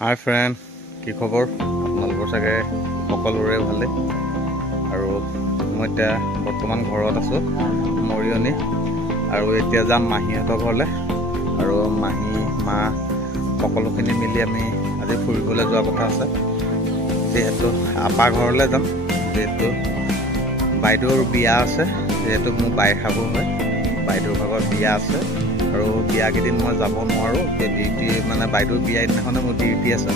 হাই friend, কি খবৰ? আপোনালোকৰ চাগে সকলোৰে ভালে। আৰু মই এতিয়া বৰ্তমান ঘৰত আছোঁ মৰিয়নি, আৰু এতিয়া যাম মাহীহঁতৰ ঘৰলৈ। আৰু মাহী মা সকলোখিনি মিলি আমি আজি ফুৰিবলৈ যোৱা কথা আছে। যিহেতু আপা ঘৰলৈ যাম, যিহেতু বাইদেউৰ বিয়া আছে। যিহেতু মোৰ বাইৰ শাহু হয়, বাইদেউৰ ভাগৰ বিয়া আছে। আৰু বিয়াকেইদিন মই যাব নোৱাৰোঁ, ডিউটি মানে বাইদেউৰ বিয়া দিনাখনে মোৰ ডিউটি আছে,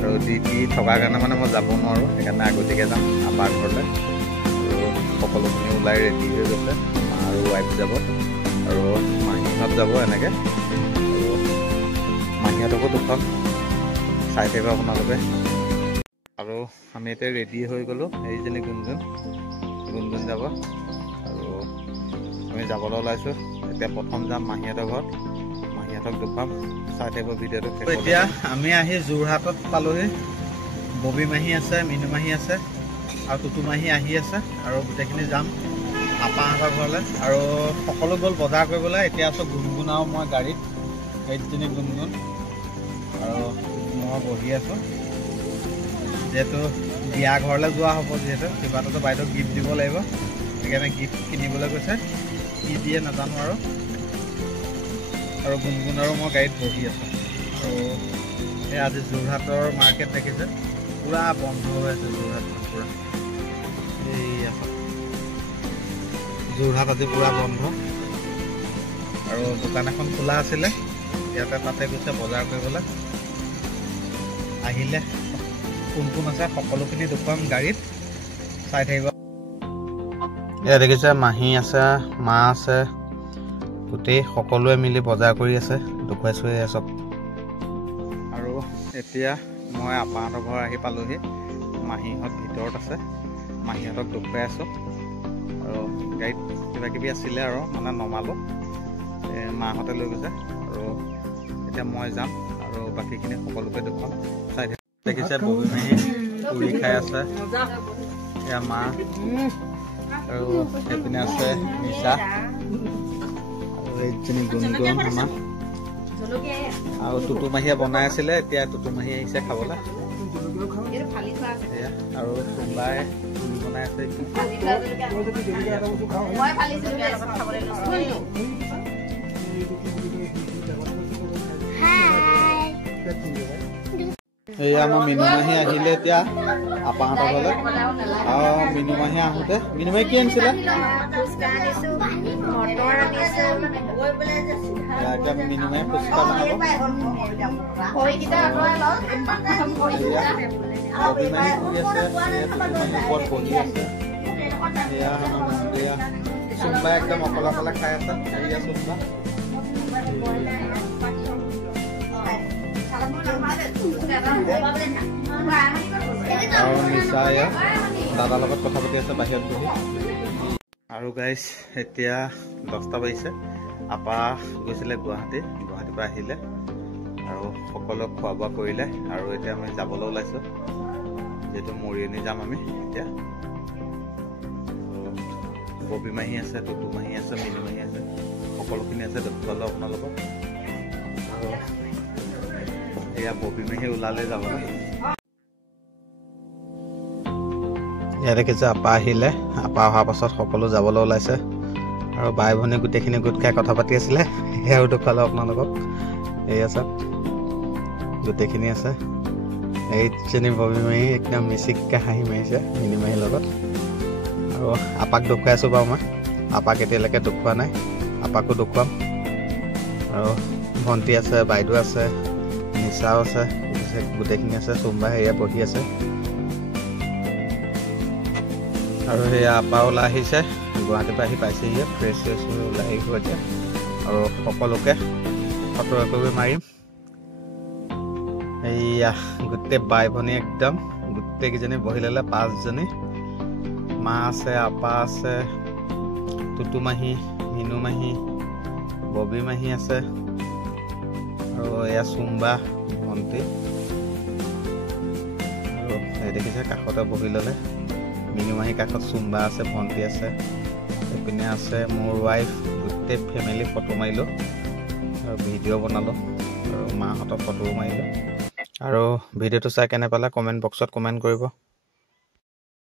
আৰু ডিউটি থকাৰ কাৰণে মানে মই যাব নোৱাৰোঁ। সেইকাৰণে আগতীয়াকৈ যাম আপাৰ ঘৰলৈ। আৰু সকলোখিনি ওলাই ৰেডি হৈ গৈছে। মা আৰু ৱাইফ যাব, আৰু মাহীহঁত যাব এনেকৈ। আৰু মাহীহঁতকো দুখন চাই থাকিব আপোনালোকে। আৰু আমি এতিয়া ৰেডি হৈ গ'লোঁ। এইজনী গুণগুণ যাব, আৰু আমি যাবলৈ ওলাইছোঁ। এতিয়া প্ৰথম যাম মাহীহঁতৰ ঘৰত, মাহীহঁতক দেখুৱাম, চাই থাকিব ভিডিঅ'টো। এতিয়া আমি আহি যোৰহাটত পালোহি। ববী মাহী আছে, মিনু মাহী আছে, আৰু টুটু মাহী আহি আছে। আৰু গোটেইখিনি যাম আপাহঁতৰ ঘৰলৈ। আৰু সকলো গ'ল বজাৰ কৰিবলৈ। এতিয়া আছোঁ গুণগুণ আৰু মই গাড়ীত। এইজনী গুণগুণ, আৰু মই বহি আছোঁ। যিহেতু বিয়া ঘৰলৈ যোৱা হ'ব, যিহেতু কিবা এটাতো বাইদেউক গিফ্ট দিব লাগিব, সেইকাৰণে গিফ্ট কিনিবলৈ গৈছে। কি দিয়ে নাজানো। আৰু গুণগুণ আৰু মই গাড়ীত বহি আছোঁ। আৰু এই আজি যোৰহাটৰ মাৰ্কেট দেখিছে, পূৰা বন্ধ হৈ আছে যোৰহাটখন পূৰা। এই যোৰহাট আজি পূৰা বন্ধ। আৰু দোকান এখন খোলা আছিলে, তাতে গৈছে বজাৰ কৰিবলৈ। আহিলে কোন কোন আছে সকলোখিনি দেখুৱাম গাড়ীত, চাই থাকিব। এয়া দেখিছে মাহী আছে, মা আছে, গোটেই সকলোৱে মিলি বজাৰ কৰি আছে। দেখুৱাইছোঁ এয়া চব। আৰু এতিয়া মই আপাহঁতৰ ঘৰ আহি পালোহি। মাহীহঁত ভিতৰত আছে, মাহীহঁতক দেখুৱাই আছোঁ। আৰু গাড়ীত কিবা কিবি আছিলে, আৰু মানে নমালোঁ, মাহঁতে লৈ গৈছে। আৰু এতিয়া মই যাম, আৰু বাকীখিনি সকলোকে দেখুৱাম, চাই থাকিব। দেখিছে ববী মাহী পুৰি খাই আছে, এয়া মা, আৰু সেইপিনে আছে নিচা, আৰু এইজনী গুণগুণ আমাৰ, আৰু টুটু মাহীয়ে বনাই আছিলে। এতিয়া টুটু মাহী আহিছে খাবলৈ। আৰু সোমবাৰে পুৰি বনাই আছে। এই আমাৰ মিনু মাহী আহিলে এতিয়া আপাহঁতৰ ঘৰলৈ। আৰু মিনু মাহী আহোঁতে, মিনু মাহী কি আনিছিলে? মিনু মাহী ফুচকা বনাব। ববী মাহী শুই আছে, টুটু মাহী ওপৰত বহি আছে। চুম্বা একদম অকলে অকলে খাই আছে। এয়া চুম্বা। আৰু নিচা দাদাৰ লগত কথা পাতি আছে বাহিৰত বহি। আৰু গাইজ এতিয়া 10টা বাজিছে। আপা গৈছিলে গুৱাহাটীৰ পৰা আহিলে, আৰু সকলোক খোৱা বোৱা কৰিলে। আৰু এতিয়া আমি যাবলৈ ওলাইছোঁ, যিহেতু মৰিয়নি যাম আমি এতিয়া। ববী মাহী আছে, টুটু মাহী আছে, মিনু মাহী আছে, সকলোখিনি আছে। দেখুৱালোঁ আপোনালোকক। আৰু এয়া ববী মাহী ওলালে যাবলৈ। ইয়াত দেখিছে আপা আহিলে। আপা অহাৰ পাছত সকলো যাবলৈ ওলাইছে, আৰু বাই ভনী গোটেইখিনি গোট খাই কথা পাতি আছিলে। সেয়াও দেখুৱালোঁ আপোনালোকক। এয়া চাওক, গোটেইখিনি আছে। এইজনী ববী মাহী একদম মিচিককৈ হাঁহি মাৰিছে মিনি মাহীৰ লগত। আৰু আপাক দেখুৱাই আছোঁ বাৰু মই। আপাক এতিয়ালৈকে দেখুওৱা নাই, আপাকো দেখুৱাম। আৰু ভণ্টি আছে, বাইদেউ আছে, নিচাও আছে, গোটেইখিনি আছে। চুম্বা সেয়া বহি আছে। আৰু সেয়া আপা ওলাই আহিছে, গুৱাহাটীৰ পৰা আহি পাইছেহি। ফ্ৰেছ ওলাই আহিব এতিয়া। আৰু সকলোকে ফটো একপি মাৰিম। এইয়া গোটেই বাই ভনী একদম গোটেইকেইজনী বহি ল'লে, 5জনী। মা আছে, আপা আছে, টুটু মাহী, মিনু মাহী, ববী মাহী আছে, আৰু এয়া চুম্বা ভণ্টি। আৰু এই দেখিছে কাষতে বহি ল'লে। মিনু মাহী কাষত চুম্বা আছে, ভণ্টি আছে, এইপিনে আছে মোৰ ৱাইফ। গোটেই ফেমিলি ফটো মাৰিলোঁ, আৰু ভিডিঅ' বনালোঁ, আৰু মাহঁতৰ ফটোও মাৰিলোঁ। আৰু ভিডিঅ'টো চাই কেনে পালে কমেণ্ট বক্সত কমেণ্ট কৰিব।